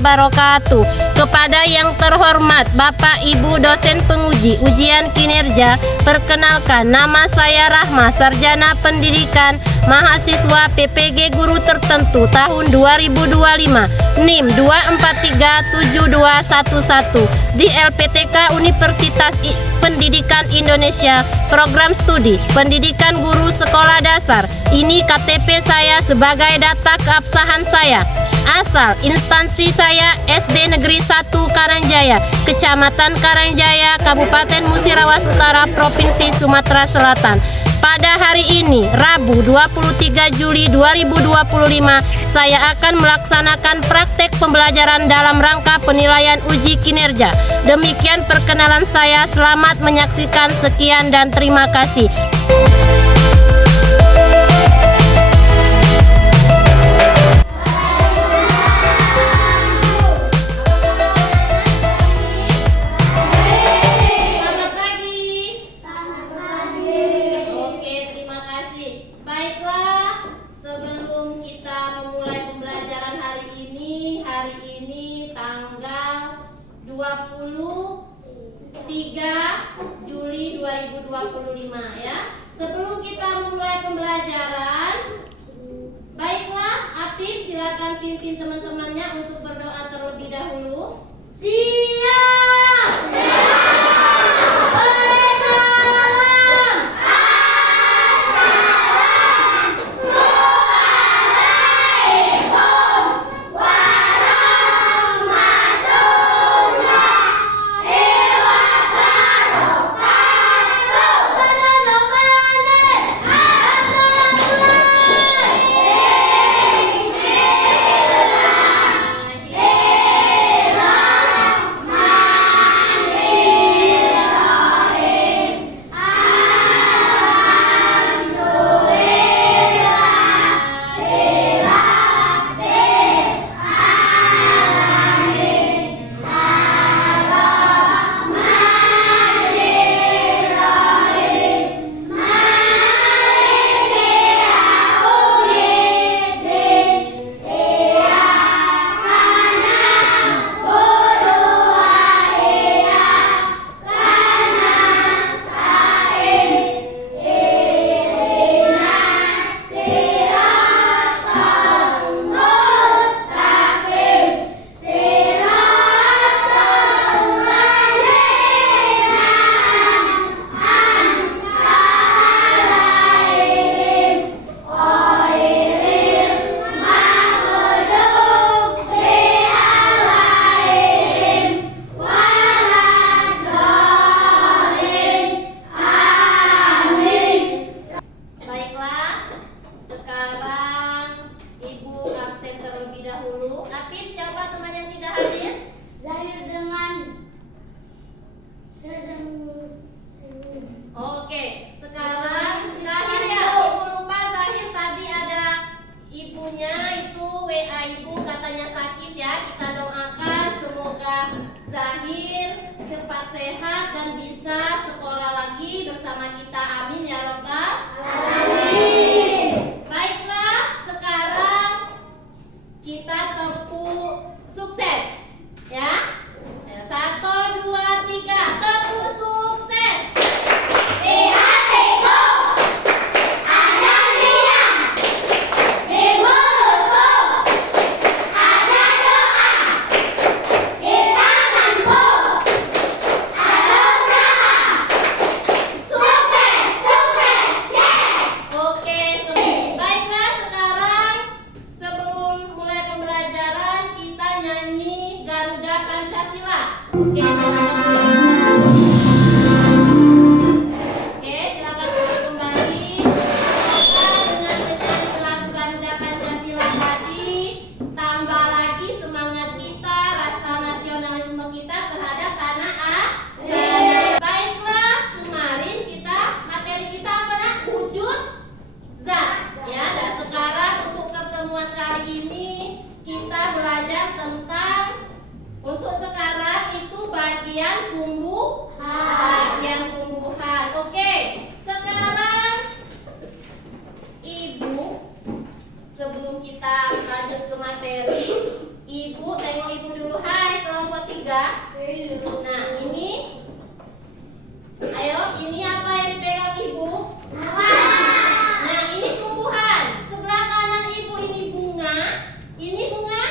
wabarakatuh. Kepada yang terhormat Bapak Ibu dosen penguji ujian kinerja, perkenalkan nama saya Rahma, sarjana pendidikan, mahasiswa PPG guru tertentu tahun 2025, NIM 2437211 di LPTK Universitas Pendidikan Indonesia, program studi pendidikan guru sekolah dasar. Ini KTP saya sebagai data keabsahan saya. Asal instansi saya SD Negeri 1 Karangjaya, Kecamatan Karangjaya, Kabupaten Musirawas Utara, Provinsi Sumatera Selatan. Pada hari ini, Rabu 23 Juli 2025, saya akan melaksanakan praktek pembelajaran dalam rangka penilaian uji kinerja. Demikian perkenalan saya, selamat menyaksikan, sekian dan terima kasih. Hari ini tanggal 23 Juli 2025 ya. Sebelum kita memulai pembelajaran, baiklah Apip silakan pimpin teman-temannya untuk berdoa terlebih dahulu. Siap. Oke, sekarang Zahir ya, Ibu lupa Zahir tadi ada ibunya itu WA ibu katanya sakit ya. Kita doakan semoga Zahir cepat sehat dan bisa sekolah lagi bersama kita. Amin ya Rabbal alamin. Baiklah, sekarang kita tepuk sukses ya. 1, 2, 3, tepuk sukses. Kali ini kita belajar tentang, untuk sekarang itu bagi tiga. Nah, ini, ayo, ini apa yang dipegang ibu? Nah, ini tumbuhan. Sebelah kanan ibu ini bunga. Ini bunga.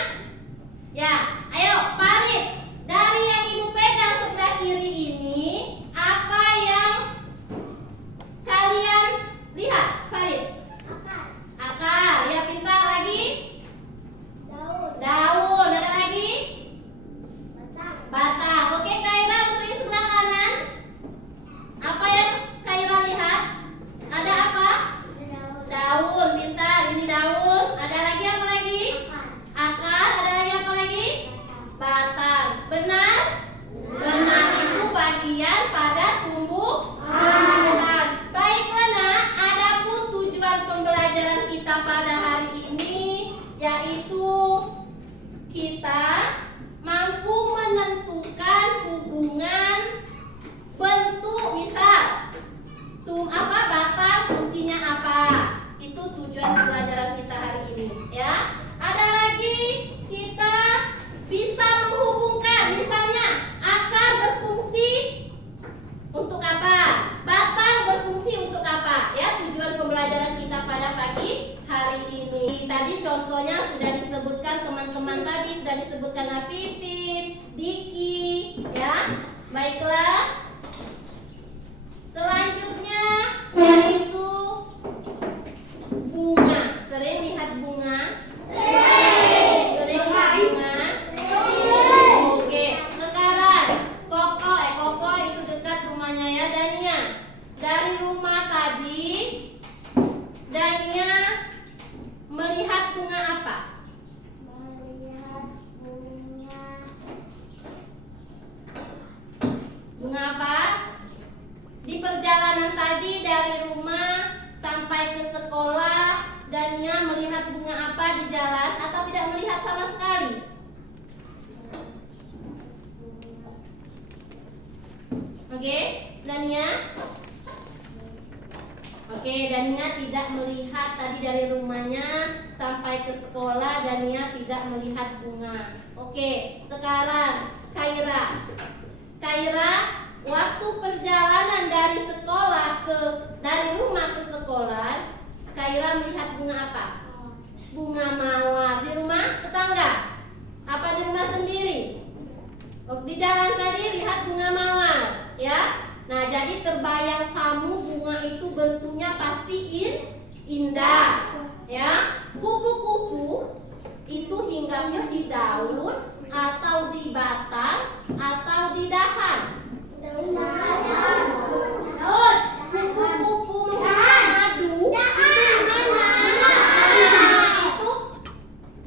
Ya, ayo Farid. Dari yang ibu pegang sebelah kiri ini, apa yang kalian lihat, Farid? Akar. Ya, pintar lagi. Daun. Ada lagi? Batang. Oke, Kaira, untuk yang sebelah kanan, apa yang Kaira lihat? Ada apa? Daun. Pintar. Ini daun. Ada lagi apa lagi? Akar. Ada lagi apa lagi? Batang. Benar? Benar, itu bagian pada tumbuhan. Baiklah nak, adapun tujuan pembelajaran kita pada hari ini yaitu kita mampu menentukan hubungan bentuk, misal batang fungsinya apa. Itu tujuan pembelajaran kita hari ini, ya. Ada lagi, kita bisa menghubungkan, misalnya akar berfungsi untuk apa, batang berfungsi untuk apa, ya. Tujuan pembelajaran kita pada pagi hari ini. Tadi contohnya sudah disebutkan teman-teman, tadi sudah disebutkan Pipit, Diki, ya. Baiklah. Selanjutnya yaitu bunga. Sering lihat bunga? Sering lihat bunga? Oke, sekarang Koko itu dekat rumahnya ya, Dania. Dari rumah tadi, Dania melihat bunga apa? Bunga apa? Di perjalanan tadi dari rumah sampai ke sekolah, Dania melihat bunga apa di jalan atau tidak melihat sama sekali? Oke, Dania? Oke, Dania tidak melihat tadi dari rumahnya sampai ke sekolah, Dania tidak melihat bunga. Oke, sekarang Kaira. Kaira, waktu perjalanan dari rumah ke sekolah, Kaira melihat bunga apa? Bunga mawar. Di rumah tetangga? Apa di rumah sendiri? Di jalan tadi lihat bunga mawar, ya. Nah, jadi terbayang kamu bunga itu bentuknya pasti indah, ya. Kupu-kupu itu hinggapnya di daun atau di batang atau di dahan? Kupu-kupu menghisap madu itu di mana? Itu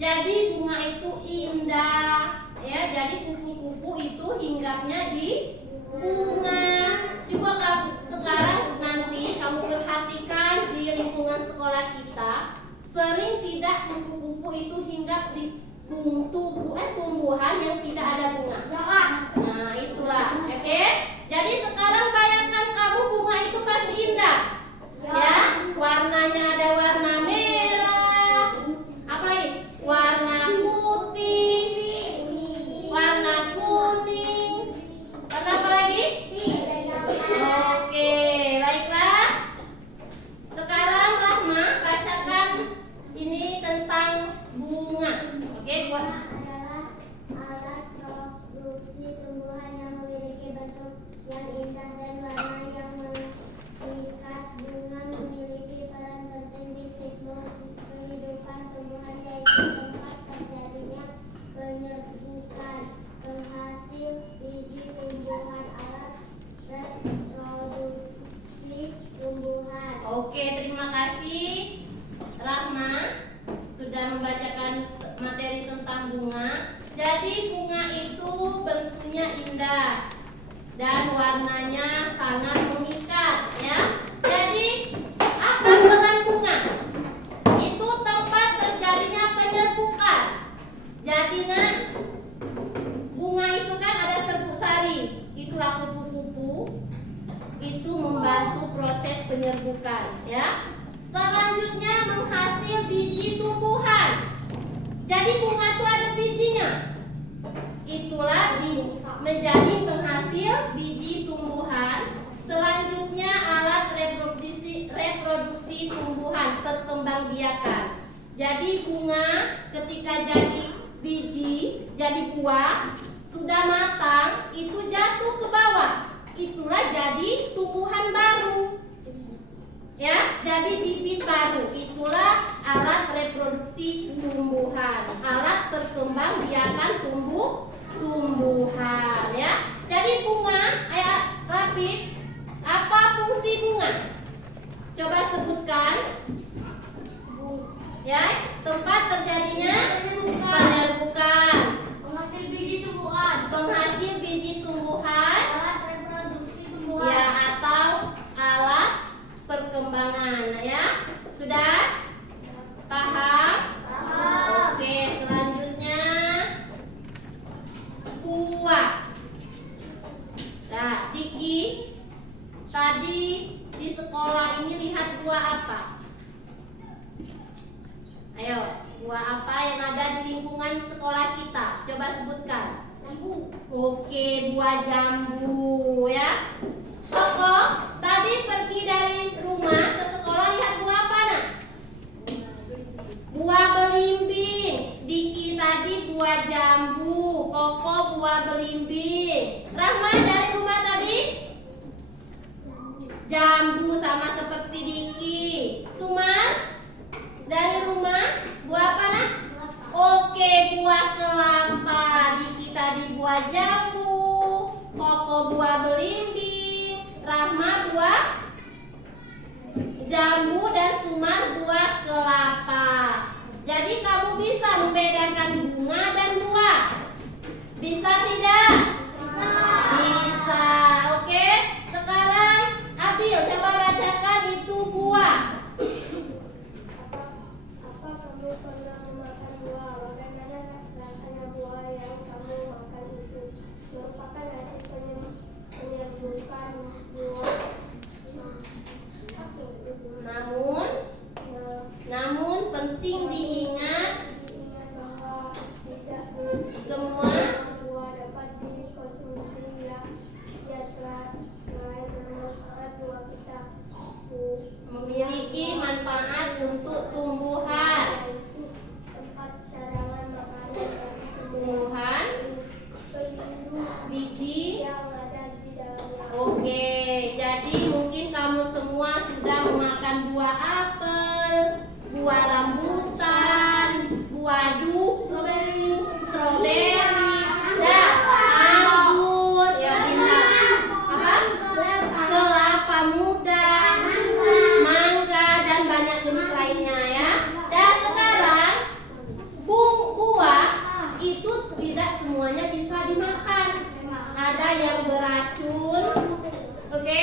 jadi bunga itu indah, ya. Jadi kupu-kupu itu hinggapnya di bunga. Coba kamu sekarang nanti kamu perhatikan di lingkungan sekolah kita, sering tidak kupu-kupu itu hinggap di tumbuhan yang tidak ada bunga. Nah, itulah, oke? Jadi sekarang bayangkan kamu bunga itu pasti indah, ya. Warnanya ada warna merah, apa lagi? Warna putih, warna kuning, warna apa lagi? Oke, baiklah. Sekarang Rahma bacakan ini tentang bunga. Oke, buat adalah alat produksi tumbuhan yang memiliki bentuk yang indah dan warna yang memikat. Bunga memiliki peran penting di siklus kehidupan tumbuhan, yaitu tempat terjadinya penyerbukan, penghasil biji tumbuhan, alat reproduksi tumbuhan. Oke, terima kasih Rahma sudah membacakan materi tentang bunga. Jadi bunga itu bentuknya indah dan warnanya sangat memikat, ya. Jadi apa peran bunga? Itu tempat terjadinya penyerbukan. Jadi nak, bunga itu kan ada serbuk sari, itulah kupu-kupu itu membantu proses penyerbukan, ya. Selanjutnya menghasil biji tumbuhan. Jadi bunga itu ada bijinya. itulah menjadi penghasil biji tumbuhan. Selanjutnya alat reproduksi tumbuhan, perkembangbiakan. Jadi bunga ketika jadi biji, jadi buah, sudah matang, itu jatuh ke bawah. Itulah jadi tumbuhan baru. Ya, jadi bibit baru. Itulah alat reproduksi tumbuhan, alat perkembangbiakan tumbuhan, ya. Jadi bunga, Rapid, apa fungsi bunga? Coba sebutkan. Ya, tempat terjadinya penyerbukan. Penghasil biji tumbuhan. Penghasil biji tumbuhan. Alat reproduksi tumbuhan. Ya, atau alat perkembangan, ya. Sudah? Paham? Paham. Oke, selanjutnya buah. Nah, Diki, tadi di sekolah ini lihat buah apa? Ayo, buah apa yang ada di lingkungan sekolah kita? Coba sebutkan. Jambu. Oke, buah jambu, ya. Koko, tadi pergi dari rumah ke sekolah lihat buah apa, nak? Buah belimbing. Diki tadi buah jambu, Koko buah belimbing. Rahma dari rumah tadi jambu, sama seperti Diki. Sumar dari rumah buah apa, nak? Oke, buah kelapa. Diki tadi buah jambu, Koko buah belimbing, Rahma buah jambu, dan Sumar buah kelapa. Jadi kamu bisa membedakan bunga dan buah. Bisa tidak? Bisa. Bisa. Oke. Sekarang Abil coba bacakan itu buah. Apa kamu pernah memakan buah? Bagaimana rasanya buah yang kamu makan itu? Merupakan hasil penyerbukan buah. Namun penting diingat Ingat bahwa tidak semua buah dapat dikonsumsi ya selain bermanfaat buah kita memiliki manfaat untuk tumbuhan. yaitu tempat cadangan makanan bagi Tumbuhan, pelindung biji. yang ada di dalamnya. Oke, jadi mungkin kamu semua sudah memakan buah apel, buah rambutan, buah duku, stroberi, dan anggur, ya apa? Kelapa muda, mangga, dan banyak jenis lainnya, ya. Dan sekarang buah itu tidak semuanya bisa dimakan. Ada yang beracun, oke?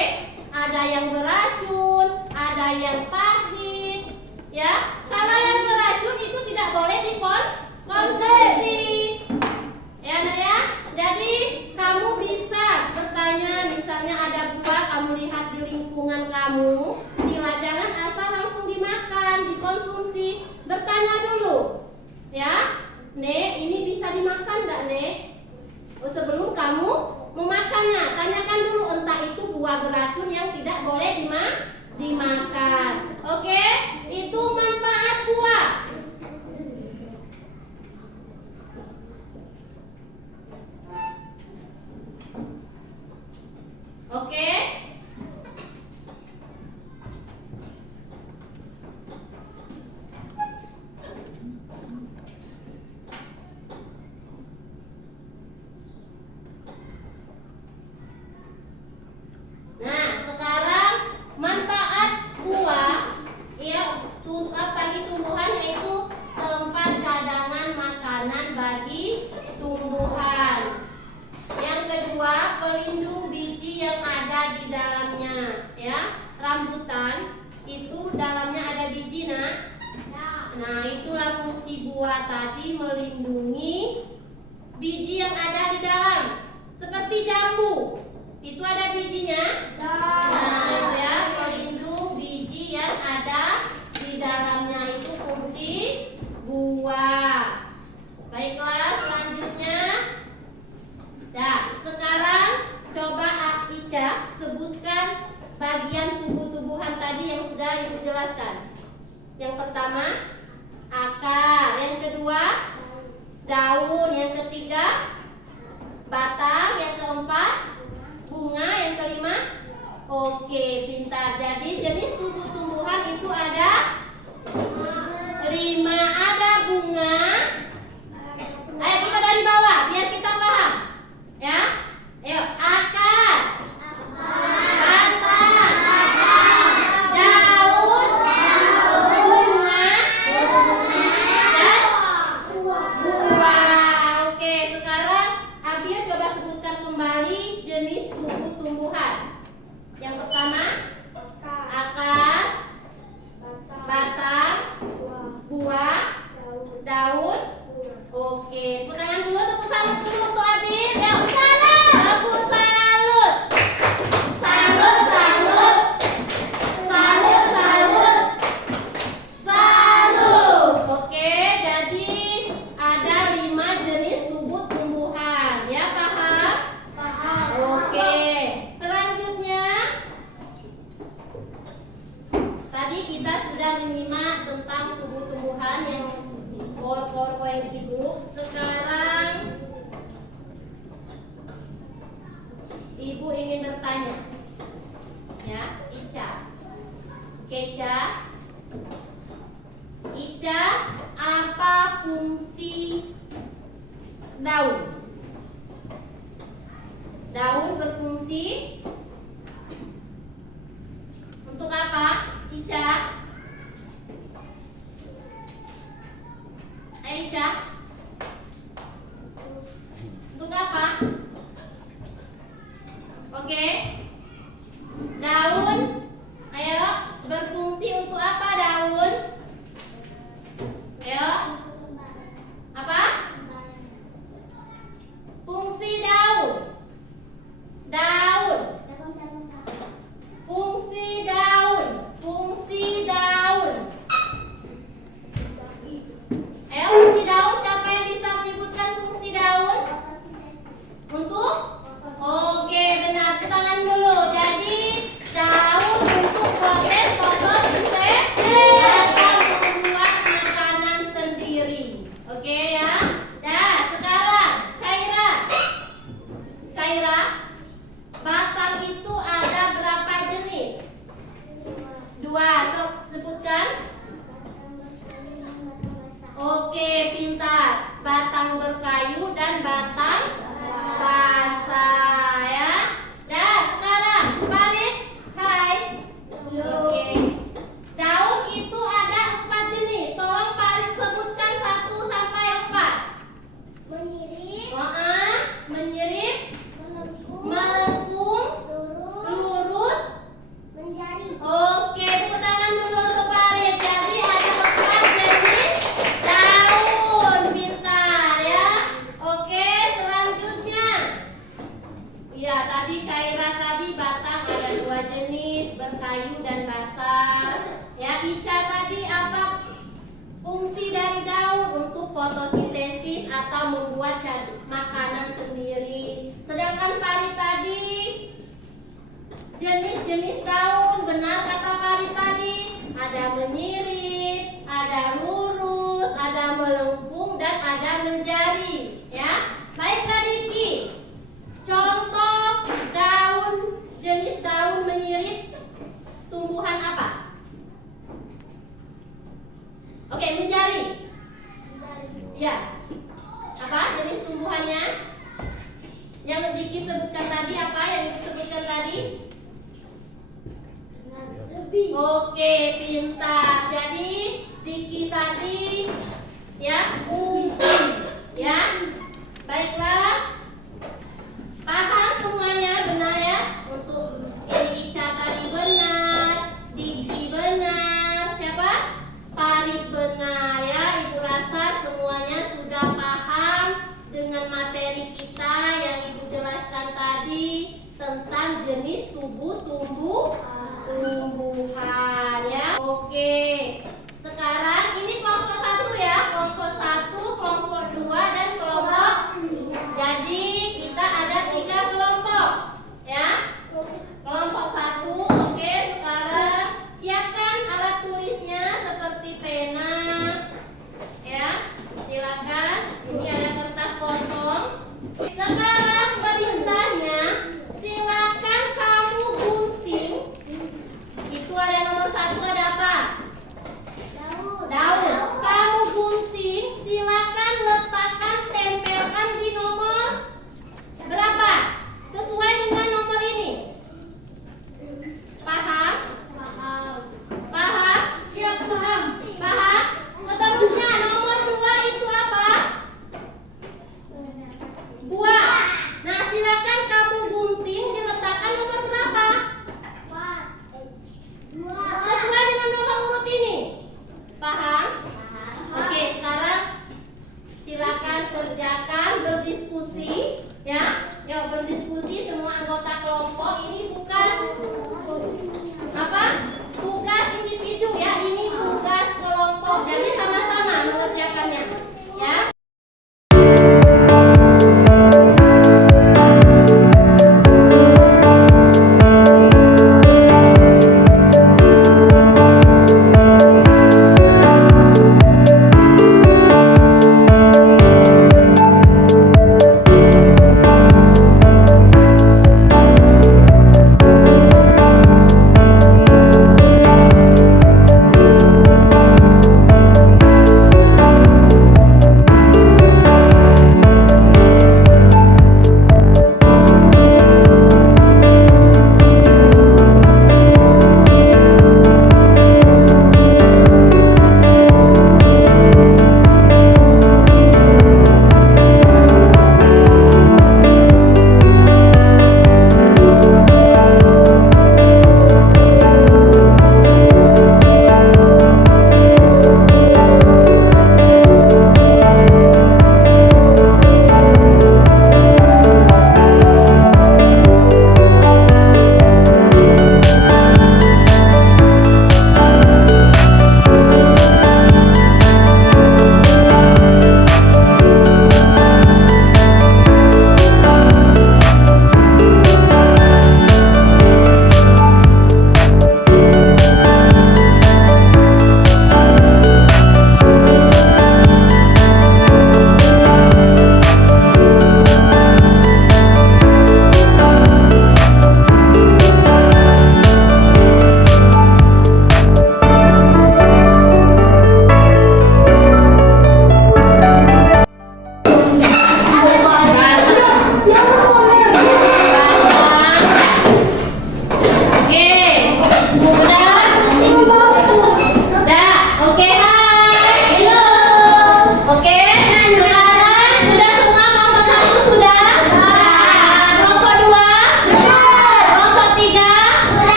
Ada yang beracun, ada yang pahit, ya. Kalau yang beracun itu tidak boleh dikonsumsi, ya, nak, ya. Jadi kamu bisa bertanya, misalnya ada buah kamu lihat di lingkungan kamu, jangan asal langsung dimakan, dikonsumsi. Bertanya dulu, ya. Nek, ini bisa dimakan nggak, Nek? Sebelum kamu memakannya, tanyakan dulu, entah itu buah beracun yang tidak boleh dimakan. Oke, itu manfaat buah. Oke. Nah, sekarang manfaat buah, ya, bagi tumbuhan, yaitu tempat cadangan makanan bagi tumbuhan. Yang kedua, pelindung biji yang ada di dalamnya, ya. Rambutan itu dalamnya ada biji, nak. Nah, itulah fungsi buah tadi, melindungi biji yang ada di dalam. Seperti jambu, itu ada bijinya. Nah, ya, pelindung biji yang ada di dalamnya, itu fungsi buah. Baiklah, selanjutnya sekarang coba Ica sebutkan bagian tubuh-tubuhan tadi yang sudah Ibu jelaskan. Yang pertama akar, yang kedua daun, yang ketiga batang, yang keempat bunga, yang kelima. Oke, pintar. Jadi jenis tumbuh-tumbuhan itu ada 5. Ada bunga. Ayo kita dari bawah biar kita paham. Ya. Ayo, akar, batang, daun, bunga, dan buah. Oke, sekarang Abia coba sebutkan kembali jenis tumbuh-tumbuhan. Yang pertama akar, batang, buah, daun. Oke, tepuk tangan dulu, tepuk salut dulu untuk Adit. Ya, salut, tepuk salut. Salut, salut. Salut, salut. Salut. Oke, jadi ada 5 jenis tumbuh-tumbuhan. Ya, paham? Paham. Oke, selanjutnya tadi kita sudah menyimak tentang tumbuh-tumbuhan yang pokok-pokok yang hidup. Sekarang Ibu ingin bertanya, ya, Ica. Oke, Ica, apa fungsi daun? Daun berfungsi untuk apa, Ica? Ayo, Ica. Untuk apa? Oke. Daun. Ayo, berfungsi untuk apa daun? Ayo. Apa? Fungsi daun. Daun. Fungsi daun. Fungsi daun. Ayo, fungsi daun, siapa yang bisa menyebutkan fungsi daun? Untuk? Oke, benar. Tangan dulu. Jadi daun untuk proses fotosintesa atau membuat makanan sendiri. Oke ya. Nah, sekarang Kaira, batang itu ada berapa jenis? 2. Sok sebutkan. Oke, pintar. Batang berkayu dan batang basah, ya. Nah, sekarang Farid, hai. Oke. Daun itu ada 4 jenis. Tolong Farid sebutkan 1 sampai 4. Menyirik, Menyirip, melengkung, melengkung, lurus. menjadi. Oke, tepuk tangan dulu untuk Farid. Jadi ada 4 jenis daun, pintar ya. Oke, selanjutnya. Ya, tadi Kaira batang ada 2 jenis, berkayu dan basah. Ya, Ica tadi apa fungsi dari daun? Untuk fotosintesis atau membuat makanan sendiri. Sedangkan Farid tadi jenis-jenis daun, benar kata Farid tadi, ada menyirip, ada lurus, ada melengkung, dan ada menjari. Ya, baiklah Diki. Contoh daun, jenis daun menyirip tumbuhan apa? Oke, menjari. Ya. Apa jenis tumbuhannya? Yang Diki sebutkan tadi apa? Yang Diki sebutkan tadi? Oke, pintar. Jadi Diki tadi ya umum, ya. Baiklah. Paham semuanya, benar ya? Untuk ini Ica tadi benar, Diki benar, siapa? Farid benar ya. Ibu rasa semuanya sudah paham dengan materi kita yang Ibu jelaskan tadi tentang jenis tumbuhan ya. Oke. Sekarang ini kelompok 1 ya, kelompok 1, kelompok 2 dan kelompok. Jadi kita ada 3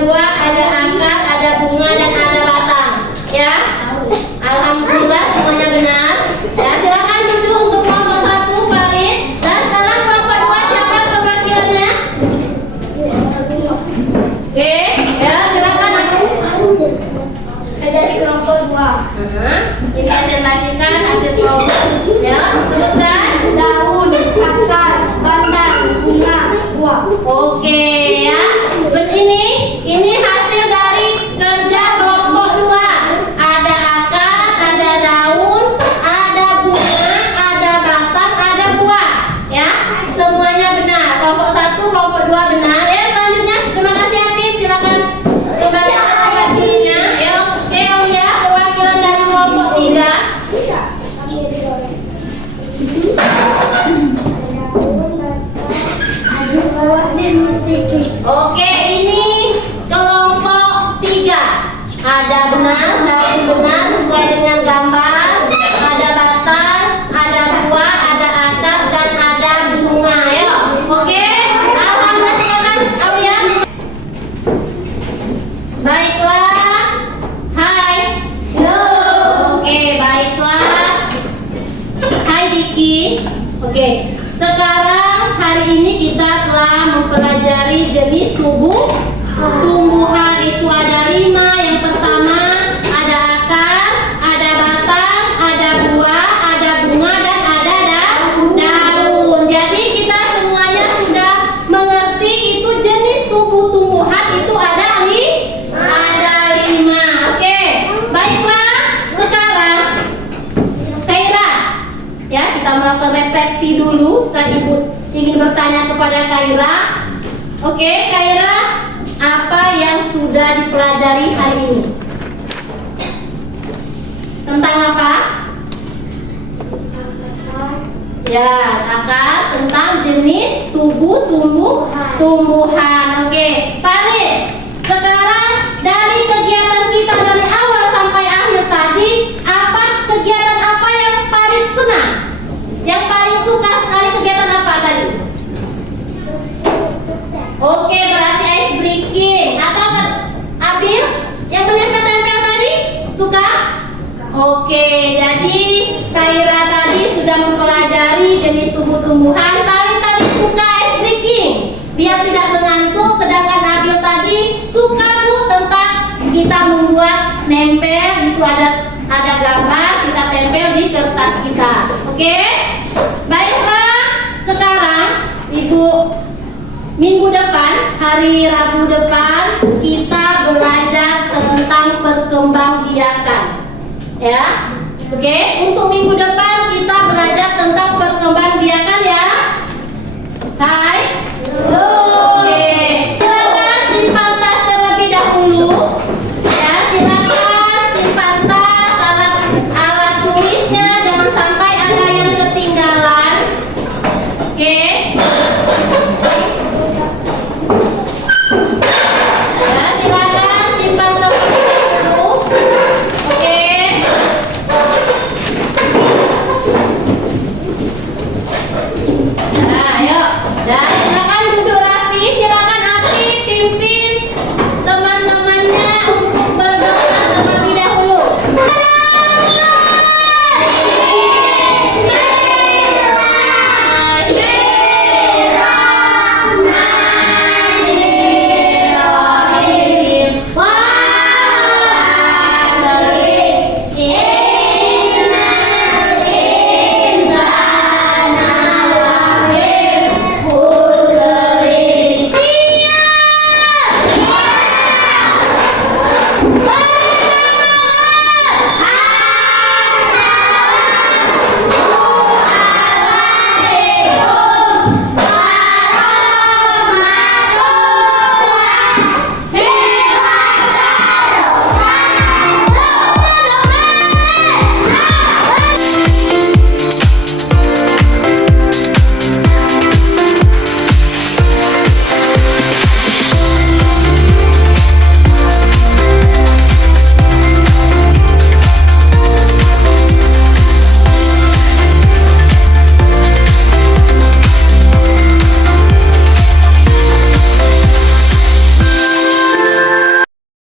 buah, ada akar, ada bunga, dan ada batang. Ya, alhamdulillah semuanya benar. Ya, silakan duduk untuk kelompok 1, Farid. Dan sekarang kelompok 2 siapa perwakilannya? Oke, ya silakan. Dari kelompok 2. Ini presentasikan hasil kelompok. Ya, sebutkan. Daun, akar, batang, bunga, buah. Oke ya. Ini hasil dari kerja kelompok 2. Ada akar, ada daun, ada bunga, ada batang, ada buah. Ya, semuanya benar. Kelompok 1, kelompok 2 benar. Ya, selanjutnya terima kasih Afif. Silakan kembali ke tempat duduknya. Ya, oke ya, perwakilan dari kelompok 3. Bisa. Oke, ini kelompok 3. Ada benar, daun benar sesuai dengan gambar. Ada batang, ada buah, ada akar, dan ada bunga. Ayo, oke. Alhamdulillah, silakan Aulia. Baiklah. Hai. Halo. Oke, baiklah. Hai Diki. Oke. Sekarang hari ini kita telah mempelajari jenis tumbuhan. Itu ada 5. Yang pertama ada akar, ada batang, ada buah, ada bunga, dan ada daun. Jadi kita semuanya sudah mengerti itu jenis tumbuhan itu ada 5. Oke, baiklah. Sekarang Kaira, ya kita melakukan refleksi dulu. Saya ingin bertanya kepada Kaira. Oke, Kaira, apa yang sudah dipelajari hari ini? Tentang apa? Ya, akar, tentang jenis tumbuhan. Oke, Farid, sekarang dari kegiatan kita dari awal sampai akhir tadi, kegiatan apa yang Farid senang? Yang paling suka sekali kegiatan apa tadi? Oke, berarti ice breaking. Atau Abil yang menyesat tempel tadi? Suka? Oke, jadi Kaira tadi sudah mempelajari jenis tumbuhan. Farid tadi suka ice breaking biar tidak mengantuk. Sedangkan Abil tadi suka Bu tentang kita membuat nempel. Itu ada gambar, kita tempel di kertas kita. Oke? Baiklah, sekarang Ibu, minggu depan, hari Rabu depan, kita belajar tentang perkembangbiakan. Ya? Oke? Untuk minggu depan